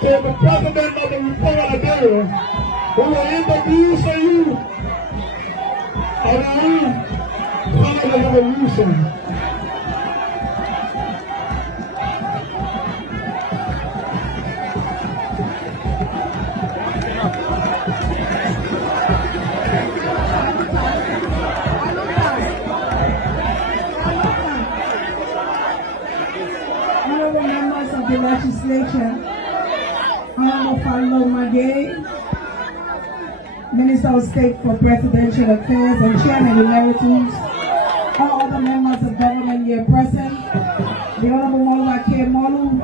to the President of the Republic of Liberia, who will introduce you of the new part of the revolution. Honorable members of the legislature, Honorable Fallo Magay, Minister of State for Presidential Affairs and Chairman Emeritus, all other members of government here present, the Honorable Monrovia Molu,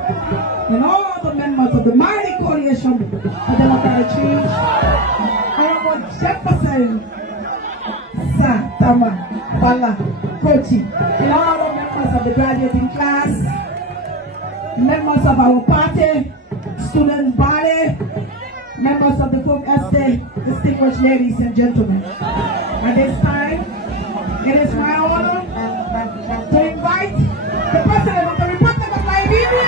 and all other members of the mighty coalition for democratic change, Honorable Jefferson Sa Tama Bala Kochi, and all other members of the graduating class, members of our party, student body, members of the folk estate, distinguished ladies and gentlemen. At this time, it is my honor to invite the President of the Republic of Liberia,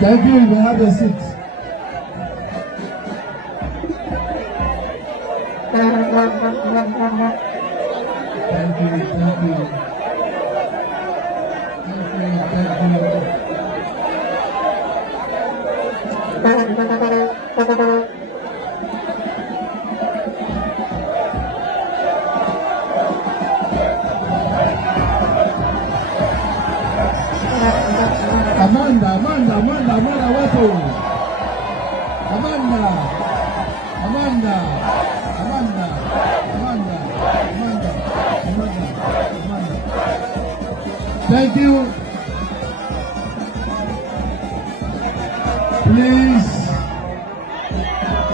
Thank you. You may have a seat. Thank you. Thank you. Amanda, Wato. Amanda. Thank you. Please.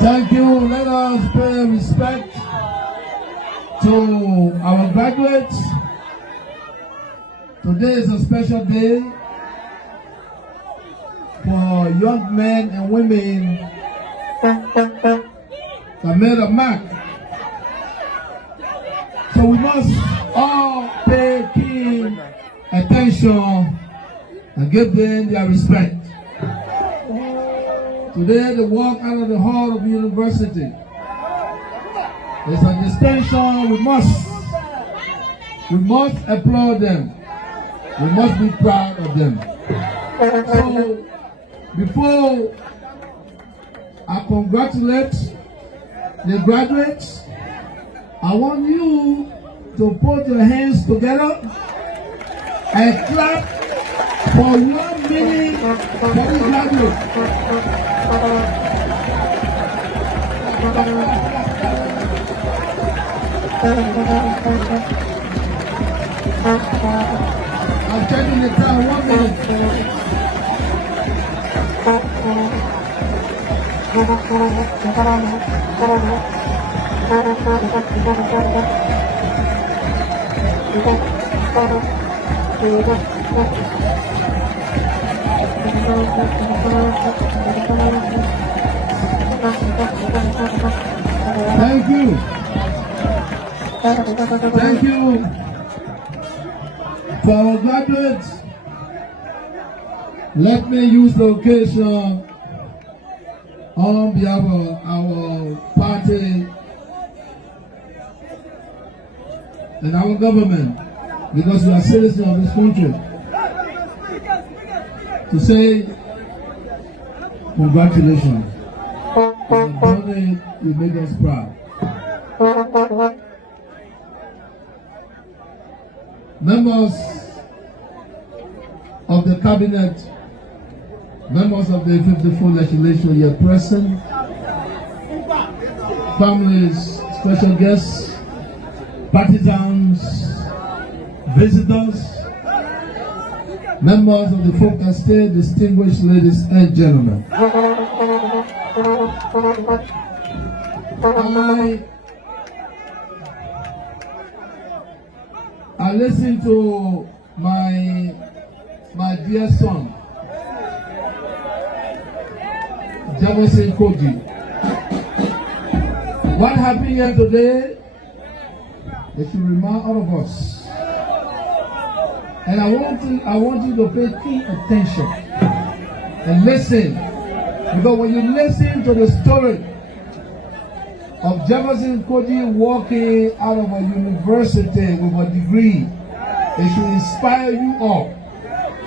Thank you. Let us pay respect to our graduates. Today is a special day for young men and women that made a mark. So we must all pay keen attention and give them their respect. Today they walk out of the hall of the university. It's a distinction we must applaud them. We must be proud of them. So before I congratulate the graduates, I want you to put your hands together and clap for 1 minute for the graduates. I'm checking the time. 1 minute. Thank you. Thank you for our graduates. Let me use the occasion on behalf of our party and our government, because we are citizens of this country, to say congratulations. You make us proud. Members of the cabinet, members of the 54 legislature here present, families, special guests, partisans, visitors, members of the folk estate, distinguished ladies and gentlemen. I listened to my dear son, Jefferson Koji. What happened here today, it should remind all of us. And I want you to pay keen attention and listen. Because when you listen to the story of Jefferson Koji walking out of a university with a degree, it should inspire you all.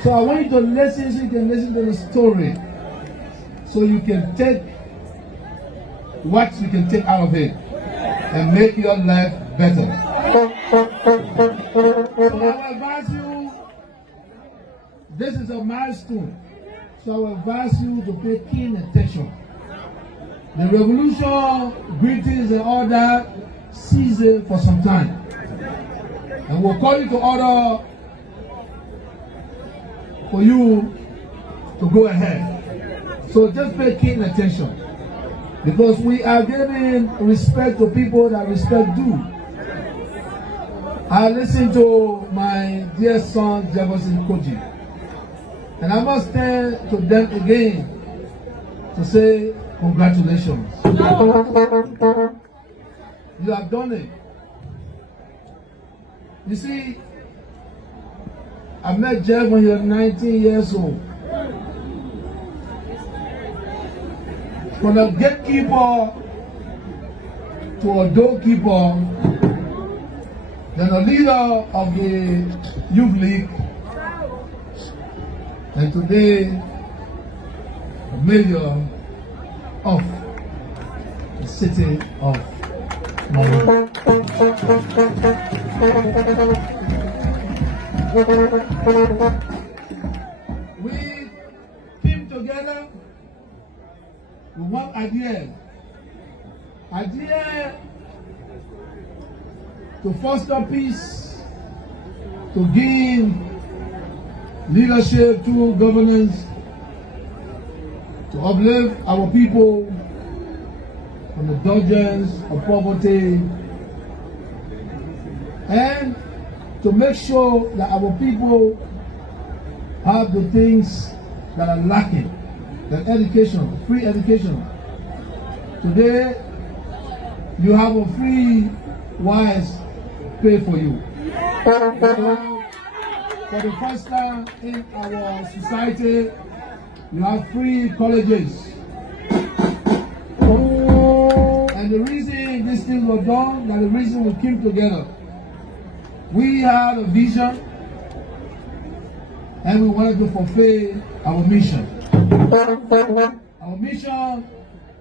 So I want you to listen so you can listen to the story. So you can take what you can take out of it and make your life better. So I advise you, this is a milestone. So I advise you to pay keen attention. The revolution, greetings and all that, cease it for some time. And we'll call you to order for you to go ahead. So just pay keen attention. Because we are giving respect to people that respect due. I listened to my dear son Jefferson Koji, and I must stand to them again to say congratulations. You have done it. You see, I met Jeff when he was 19 years old. From a gatekeeper to a doorkeeper, then a leader of the youth league, and today a mayor of the city of Monrovia. We came together with one idea to foster peace, to give leadership to governance, to uplift our people from the dungeons of poverty, and to make sure that our people have the things that are lacking, like education, free education. Today, you have a free wise pay for you. For the first time in our society, you have free colleges. And the reason these things were done, and the reason we came together, we had a vision and we wanted to fulfill our mission. Our mission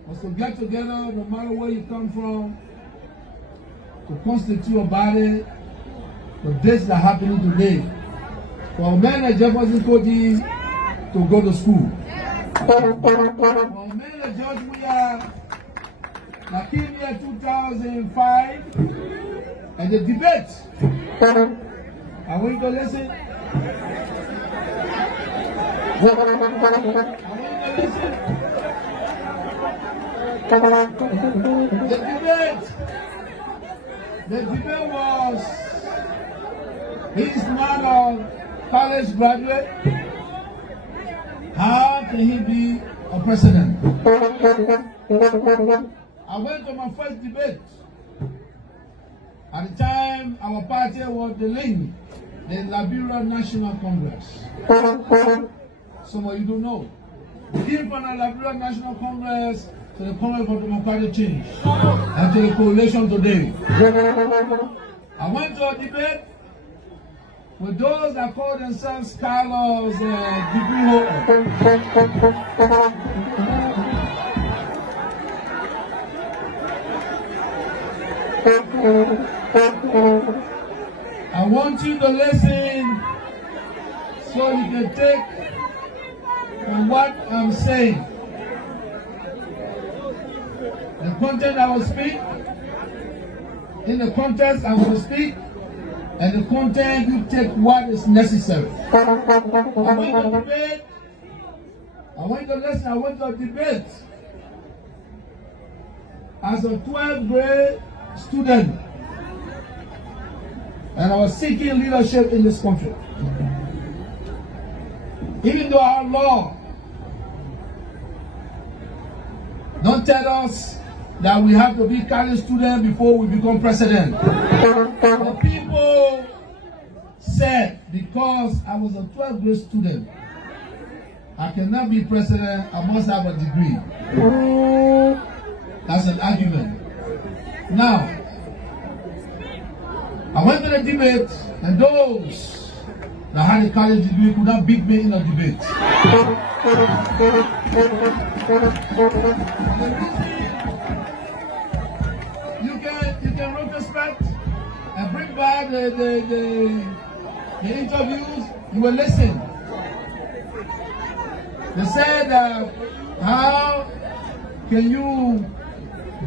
was to get together, no matter where you come from, to constitute a body for this that happening today. For men like Jefferson Koji to go to school. For men like George Weah that came here 2005 and the debate. I want you to listen. I want you to listen. The debate was, he's not a college graduate. How can he be a president? I went to my first debate. At the time, our party was the LING, the Liberia National Congress. Some of you don't know. We came from the Liberia National Congress to the Congress for Democratic Change and to the coalition today. I went to a debate with those that call themselves scholars and degree holders. I want you to listen so you can take from what I'm saying. The content I will speak, in the context I will speak, and the content you take what is necessary. I want to debate, I want to listen, I want to debate as a 12th grade student, and I was seeking leadership in this country. Even though our law don't tell us that we have to be college student before we become president. But people said because I was a 12th grade student, I cannot be president, I must have a degree. That's an argument. Now, I went to the debate, and those that had a college degree could not beat me in a debate. You can retrospect and bring back the interviews. You will listen. They said, how can you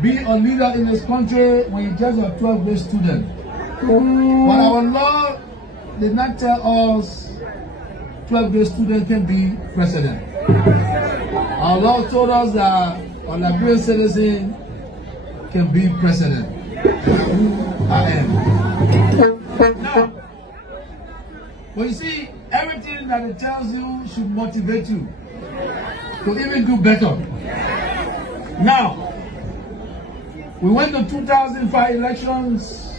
be a leader in this country when you're just a 12th grade student? But our law did not tell us 12th grade student can be president. Our law told us that a Liberian citizen can be president. I am. Now, but you see, everything that it tells you should motivate you to even do better. Now, we went to 2005 elections.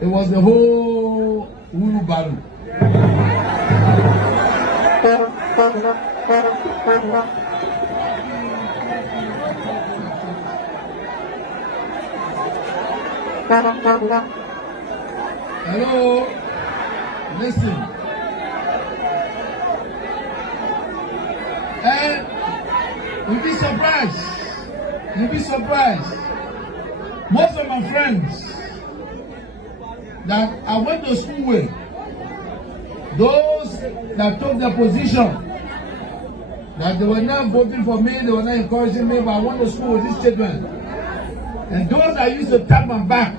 It was the whole Wuru Baru. Hello, listen. And you'll be surprised. You'll be surprised. Most of my friends that I went to school with, those that took their position, that they were not voting for me, they were not encouraging me, but I went to school with these children. And those that used to tap my back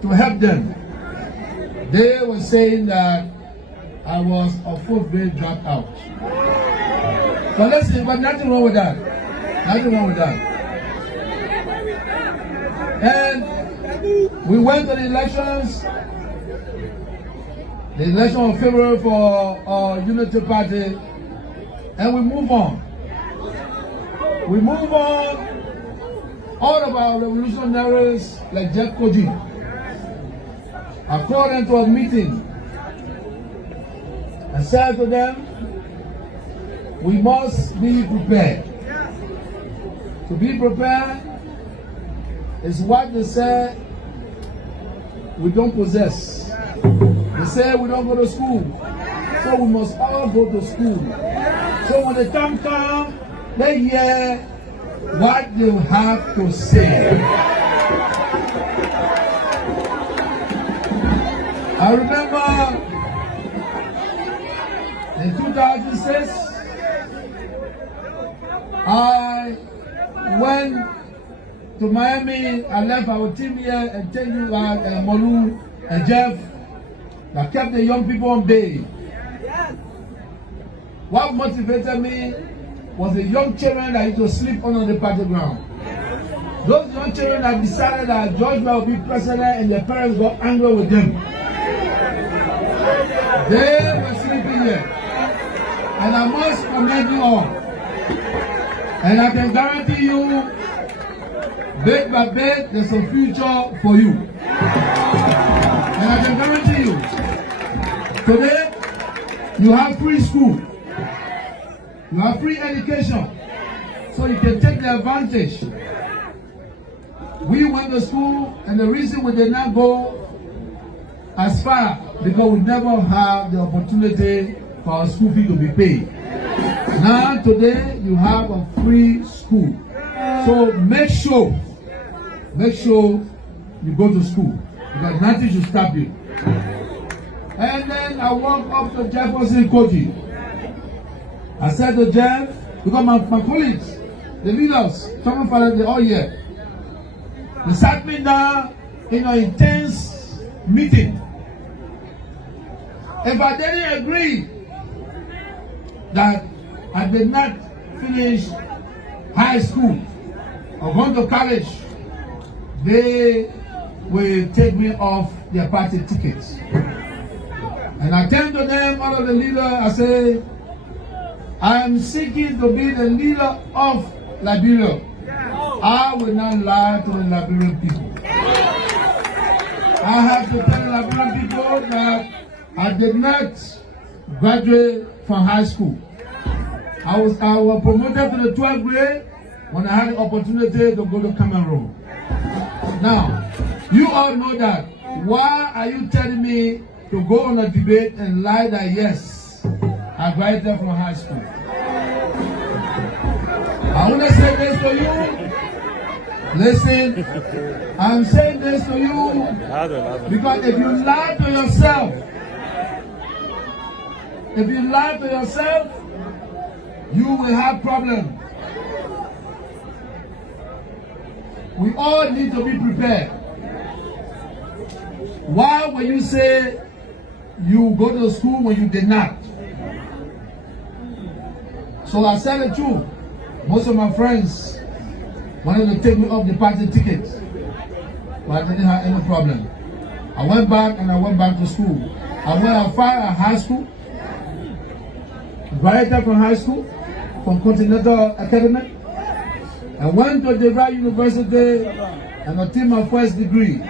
to help them, they were saying that I was a 4th grade dropout. But listen, but nothing wrong with that. Nothing wrong with that. And we went to the elections. The election of February for our Unity Party, and we move on. We move on. All of our revolutionaries, like Jeff Koji, I called them to a meeting and said to them, we must be prepared. To be prepared is what they say we don't possess. They say we don't go to school, so we must all go to school. So when the time comes, they hear what they have to say. I remember in 2006, I went to Miami. I left our team here and thank you, Molu and Jeff, that kept the young people on bay. What motivated me was the young children that used to sleep under the party ground. Those young children that decided that George will be president and their parents got angry with them. They were sleeping here. And I must commend you all. And I can guarantee you, bit by bit, there's a future for you. And I can guarantee you, today, you have free school. You have free education. So you can take the advantage. We went to school, and the reason we did not go as far, because we never have the opportunity for our school fee to be paid. Now, today, you have a free school. So make sure you go to school, because nothing should stop you. And then I walked up to Jefferson Koji. I said to Jeff, because my colleagues, the leaders, some of them, they're all here. They sat me down in an intense meeting. If I didn't agree that I did not finish high school or going to college, they will take me off their party tickets. And I came to them, all of the leader, I say, I am seeking to be the leader of Liberia. I will not lie to the Liberian people. I have to tell the Liberian people that I did not graduate from high school. I was promoted to the 12th grade when I had the opportunity to go to Cameroon. Now, you all know that. Why are you telling me to go on a debate and lie that yes, I graduated from high school? I want to say this to you. Listen, I'm saying this to you because if you lie to yourself, you will have problems. We all need to be prepared. Why when you say you go to school when you did not? So I said the truth. Most of my friends wanted to take me off the party tickets, but I didn't have any problem. I went back to school. I went as far as high school, graduated from high school, from Continental Academy. I went to the right university and obtained my first degree.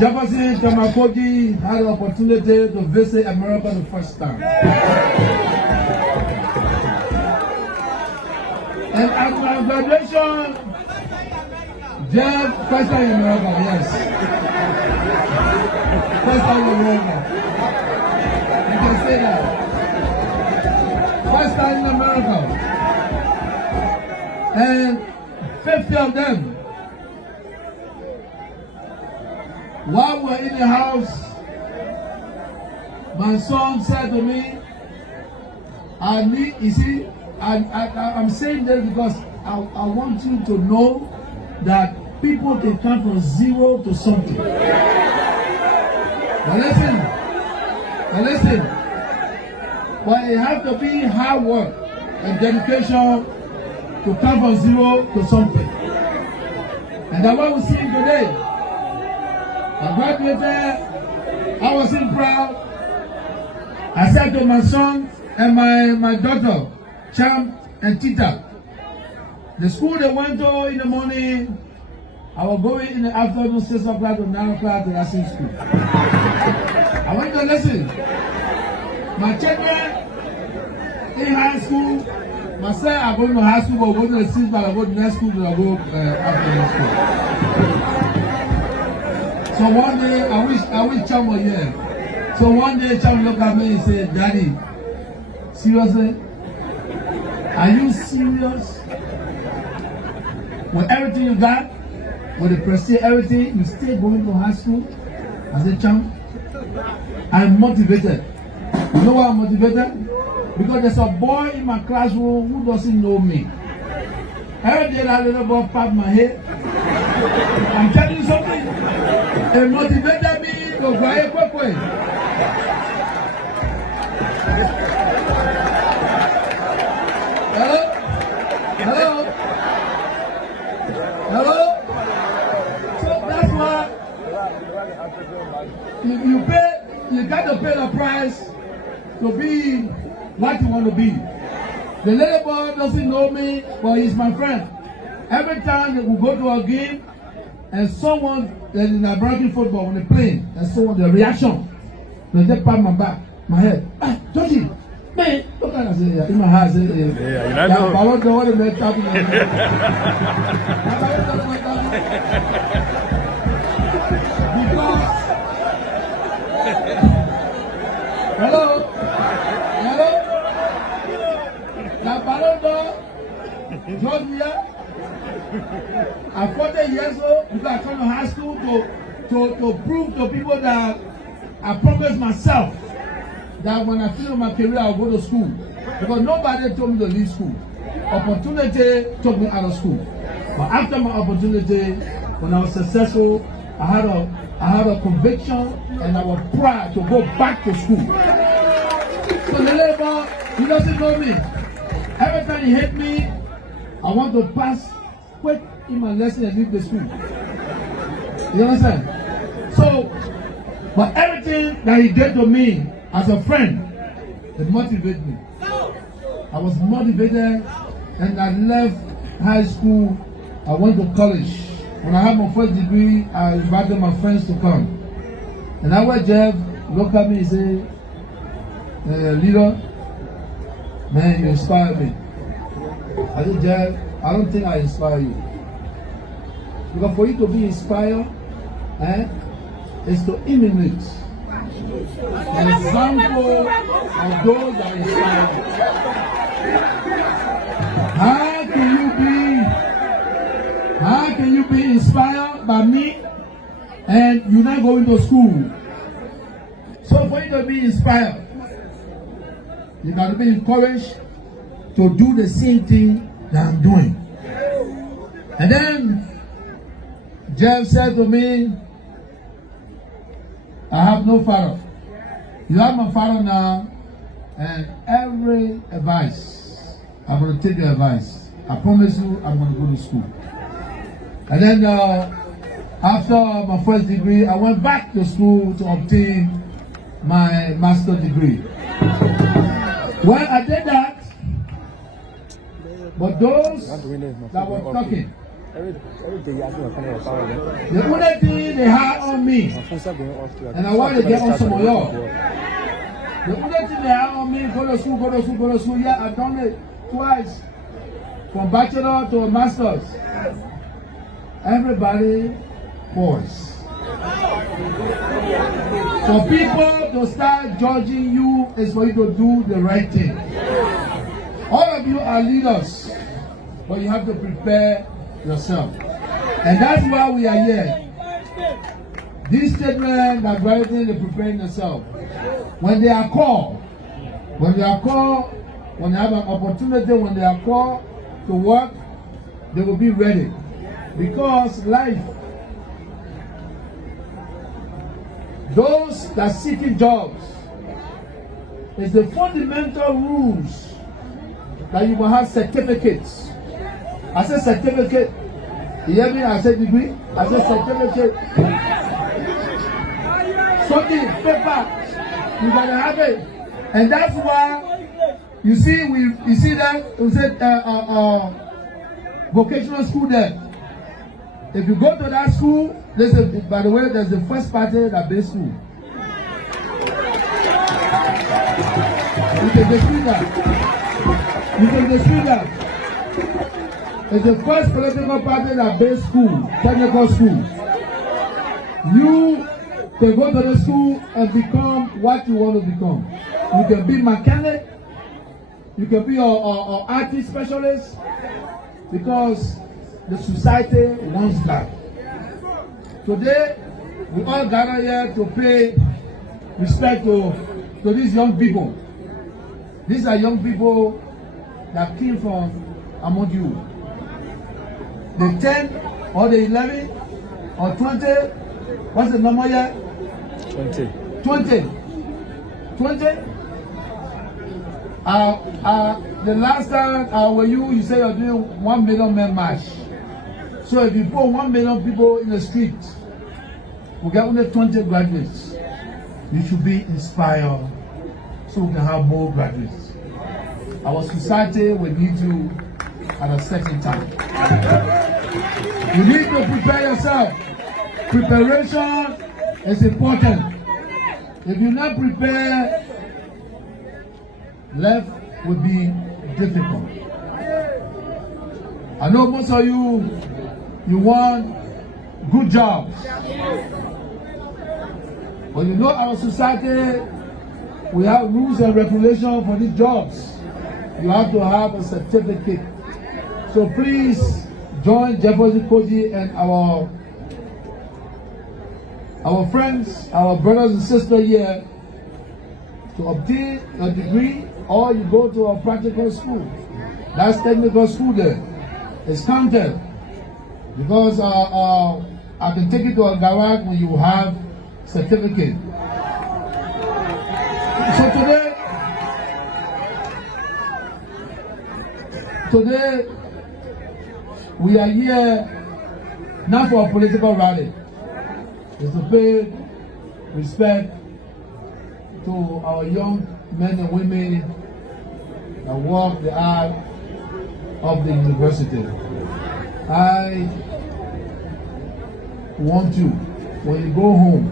Jefferson Kamakoji had the opportunity to visit America the first time. And at my graduation, Jeff, first time in America, yes. First time in America. You can say that. First time in America. And 50 of them, while we're in the house, my son said to me, I'm saying this because I want you to know that people can come from zero to something. But listen, but it has to be hard work and dedication to come from zero to something. And that's what we're seeing today. I graduated, I was so proud. I said to my son and my daughter, Champ and Tita, the school they went to in the morning, I was going in the afternoon, 6 o'clock to 9 o'clock to that same school. I went to listen. My children in high school, my son are going to high school, but going to the 6th, but I go to the next school, but I go after school. So one day, I wish Cham was here. So one day, Cham looked at me and said, Daddy, seriously? Are you serious? With everything you got, with the prestige, everything, you still going to high school? I said, Cham, I'm motivated. You know why I'm motivated? Because there's a boy in my classroom who doesn't know me. Every day that little boy pat my head. I'm telling you something. It motivated me to go a quick way. Hello? Hello? Hello? So that's why you got to pay the price to be what you want to be. The little boy doesn't know me, but he's my friend. Every time that we go to a game and someone that in American football when they play, and someone the reaction, they just pat my back, my head. Ah, Georgie, man, look at us here. In my heart, I say, yeah, I don't know what the man talking about. Hello? Georgia, I'm 40 years old because I come to high school to prove to people that I promised myself that when I finish my career, I'll go to school. Because nobody told me to leave school. Opportunity took me out of school. But after my opportunity, when I was successful, I had a conviction and I was proud to go back to school. So the labor, he doesn't know me. Every time he hit me, I want to pass quick in my lesson and leave the school. You understand? So, but everything that he did to me as a friend, it motivated me. I was motivated, and I left high school. I went to college. When I had my first degree, I invited my friends to come. And I went Jeff, look at me and say, leader, man, you inspire me. I said, Jeff, I don't think I inspire you. Because for you to be inspired, is to imitate an example of those that inspire you. How can you be inspired by me and you're not going to school? So for you to be inspired, you got to be encouraged to do the same thing that I'm doing. And then Jeff said to me, I have no father. You have my father now, and every advice, I'm going to take the advice. I promise you, I'm going to go to school. And then after my first degree, I went back to school to obtain my master's degree. When I did that, but those that were talking, the only thing they had on me, and I wanted to get on some of y'all. The only thing they had on me, go to school, go to school, go to school. Yeah, I've done it twice, from bachelor to a master's. Everybody pause. For people to start judging you is for you to do the right thing. All of you are leaders, but you have to prepare yourself. And that's why we are here. These children are graduating, they're preparing themselves. When they are called, when they have an opportunity, when they are called to work, they will be ready. Because life, those that seeking jobs, is the fundamental rules that you must have certificates. I said certificate. You hear me? I said degree. I said certificate. Something, paper. You gotta have it. And that's why you see that we said vocational school there. If you go to that school, by the way, there's the first party that base school. You can dispute that. You can dispute that. It's the first political party that base school, technical school. You can go to the school and become what you want to become. You can be mechanic. You can be an IT specialist, because the society wants that. Today, we all gather here to pay respect to these young people. These are young people that came from among you. The 10 or the 11 or 20, what's the number here? 20. 20. 20? The last time when you say you're doing 1 million men march. So if you put 1 million people in the street, we get only 20 graduates. You should be inspired so we can have more graduates. Our society will need you at a certain time. You need to prepare yourself. Preparation is important. If you're not prepared, life will be difficult. I know most of you want good jobs. But you know our society, we have rules and regulations for these jobs. You have to have a certificate. So please join Jefferson Koji and our friends, our brothers and sisters here to obtain a degree, or you go to a practical school. That's technical school there. It's counted. Because I can take you to a garage when you have certificate. So today we are here not for a political rally. It's to pay respect to our young men and women that walk the aisle of the university. I want you, when you go home,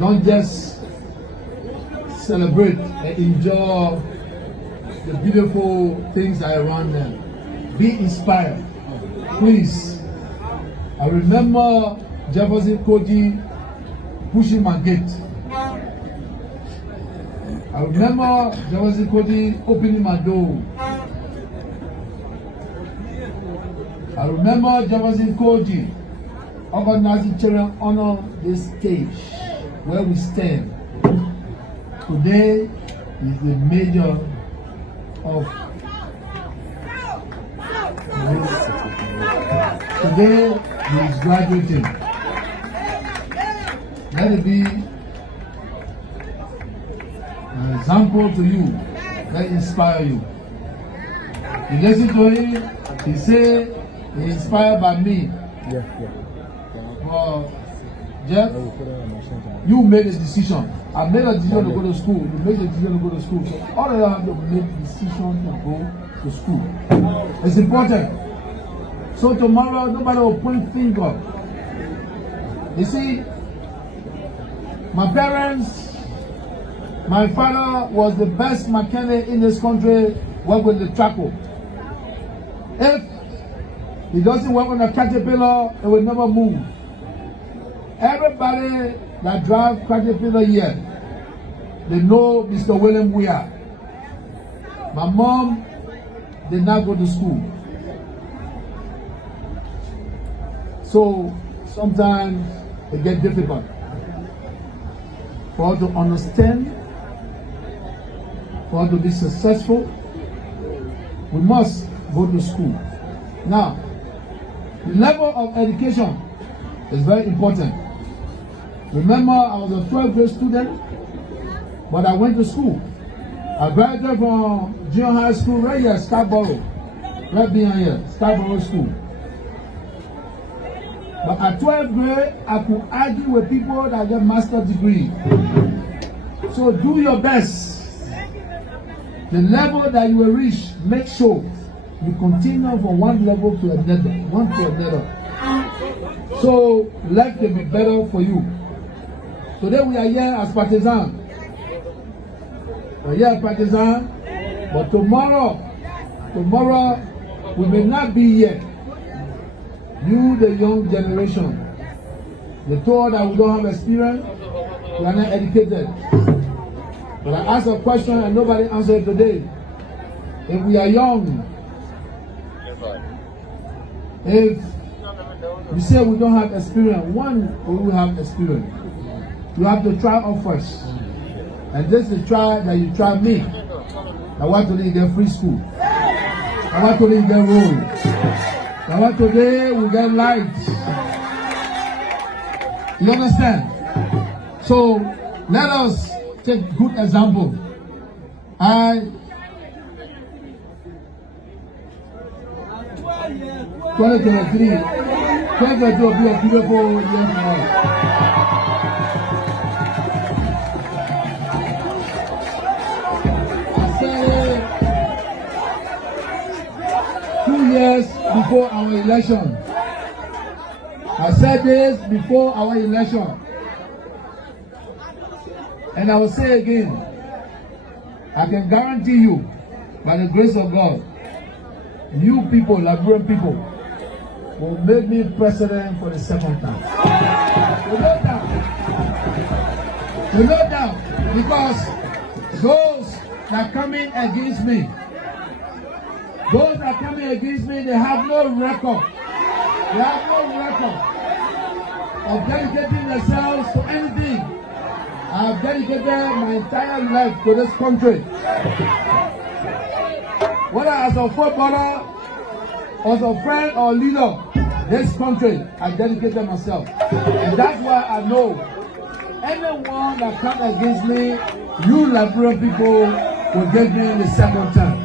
don't just celebrate and enjoy the beautiful things that are around them. Be inspired. Please. I remember Jefferson Koji pushing my gate. I remember Jefferson Koji opening my door. I remember Jefferson Koji organizing children honor this stage where we stand. Today is the major of today he is graduating. Let it be an example to you. Let it inspire you. You listen to him, he say he inspired by me. Jeff, you made a decision. I made a decision to go to school. You made a decision to go to school. So all of you have to make a decision to go to school. It's important. So tomorrow, nobody will point finger. You see, my parents, my father was the best mechanic in this country, work with the tractor. If he doesn't work on the caterpillar, it will never move. Everybody that drive caterpillar here, they know Mr. William Weir. My mom did not go to school. So sometimes it gets difficult for her to understand, for her to be successful. We must go to school. Now, the level of education is very important. Remember, I was a 12th grade student, but I went to school. I graduated from junior high school right here, Scarborough, right behind here, Scarborough School. But at 12th grade, I could argue with people that get master's degree. So do your best. The level that you will reach, make sure you continue from one level to another, one to another. So life can be better for you. Today we are here as partisans. We are here as partisans, but tomorrow we may not be here. You, the young generation, they told that we don't have experience, we are not educated. But I asked a question and nobody answered today. If we are young, if we say we don't have experience, one, we will have experience. You have to try out first. And this is try that you try me. I want to get free school. I want to get road. I want today we get lights. You understand? So let us take good example. 2023 will be a beautiful year for us. I said 2 years before our election. I said this before our election. And I will say again, I can guarantee you, by the grace of God, you people, Liberian people, will make me president for the second time. Without doubt. Without doubt. Because those that are coming against me, they have no record. They have no record of dedicating themselves to anything. I have dedicated my entire life to this country. Whether as a footballer, as a friend or leader, this country, I dedicated myself. And that's why I know anyone that comes against me, you Liberian people will give me the second time.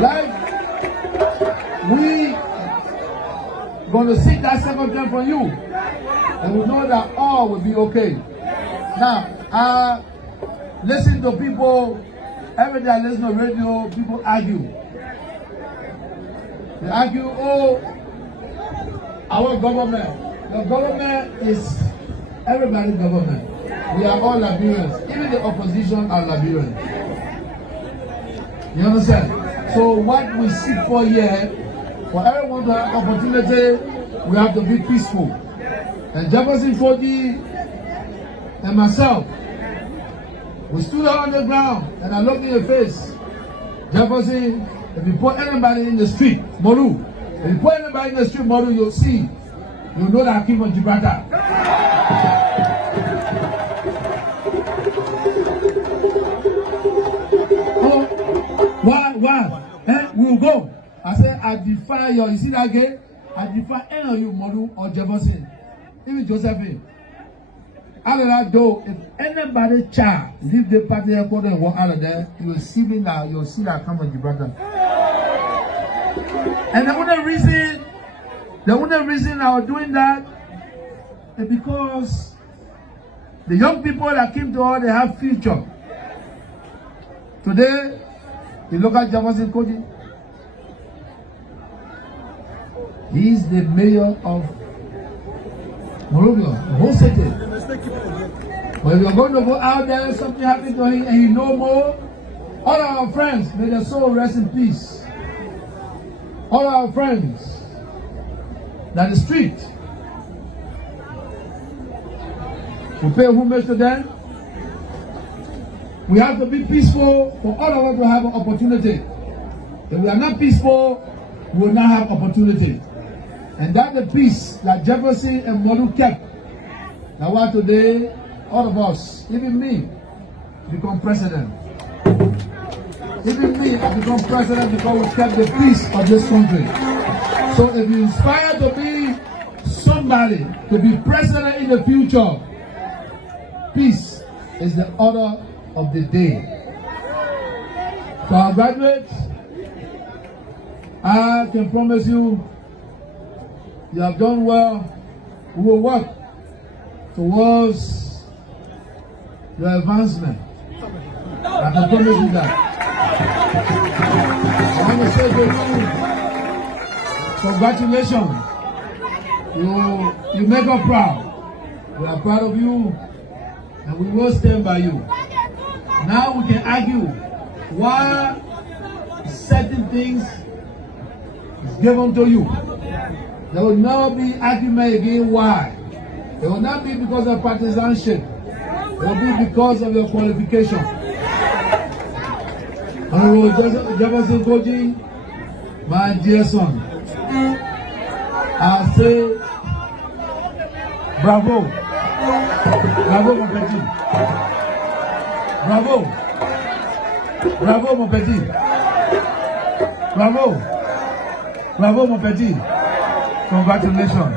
Life want to seek that second term from you. And we know that all will be okay. Now, listen to people, every day I listen to radio, people argue. They argue, oh, our government. The government is everybody's government. We are all Liberians. Even the opposition are Liberians. You understand? So what we seek for here, for everyone to have opportunity, we have to be peaceful. And Jefferson Koji and myself, we stood out on the ground and I looked in your face. Jefferson, if you put anybody in the street, Moru, if you put anybody in the street, Moru, you'll see. You'll know that I came from Gibraltar. Oh, why? We'll go. I said, I defy you see that again? I defy any of you, Moru or Jefferson, even Josephine. Out of that door, if anybody child leave the party airport and walk out of there, you'll see me now, you'll see that come from Gibraltar. And the only reason I was doing that is because the young people that came to us, they have future. Today, you look at Jefferson Koji. He's the mayor of Monrovia, the whole city. But if you're going to go out there, something happened to him and he no more, all our friends, may their soul rest in peace. All our friends, that the street, we pay homage to them. We have to be peaceful for all of us to have an opportunity. If we are not peaceful, we will not have opportunity. And that's the peace that Jefferson and Moru kept. Now why today, all of us, even me, become president. Even me, I become president because we kept the peace of this country. So if you inspire to be somebody, to be president in the future, peace is the order of the day. So our graduates, I can promise you, you have done well. We will work towards your advancement. I can promise you that. I want to say to you, congratulations. You make us proud. We are proud of you and we will stand by you. Now we can argue why certain things is given to you. There will never be argument again why. It will not be because of partisanship. It will be because of your qualification. Honorable Jefferson Koji, my dear son, I say, bravo. Bravo, mon petit. Bravo. Bravo, mon petit. Bravo. Bravo, mon petit. Congratulations.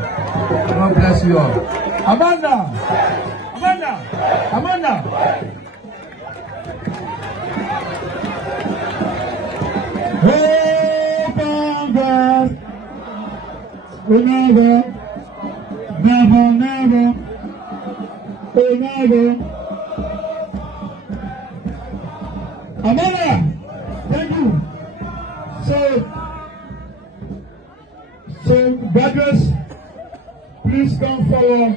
God bless you all. Amanda! Hey, Congress! We never. Amanda! Thank you. So graduates, please come forward.